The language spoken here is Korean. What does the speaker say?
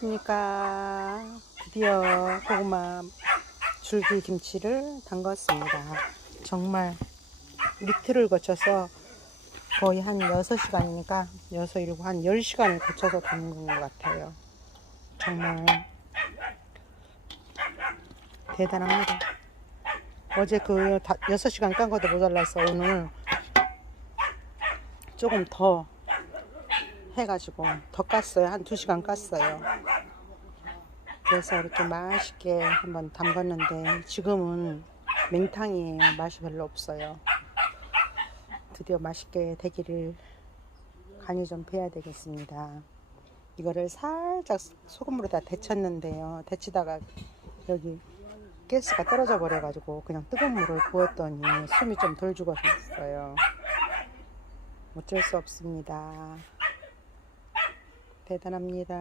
안녕하십니까. 드디어 고구마 줄기 김치를 담갔습니다. 정말 이틀을 거쳐서 거의 한 6시간이니까 6, 7, 한 10시간을 거쳐서 담근 것 같아요. 정말 대단합니다. 어제 그 6시간 깐 것도 모자라서 오늘 조금 더 해가지고 더 깠어요. 한 2시간 깠어요. 그래서 이렇게 맛있게 한번 담갔는데 지금은 맹탕이에요. 맛이 별로 없어요. 드디어 맛있게 되기를 간이 좀 배야 되겠습니다. 이거를 살짝 소금으로 다 데쳤는데요. 데치다가 여기 가스가 떨어져 버려가지고 그냥 뜨거운 물을 부었더니 숨이 좀 덜 죽었어요. 어쩔 수 없습니다. 대단합니다.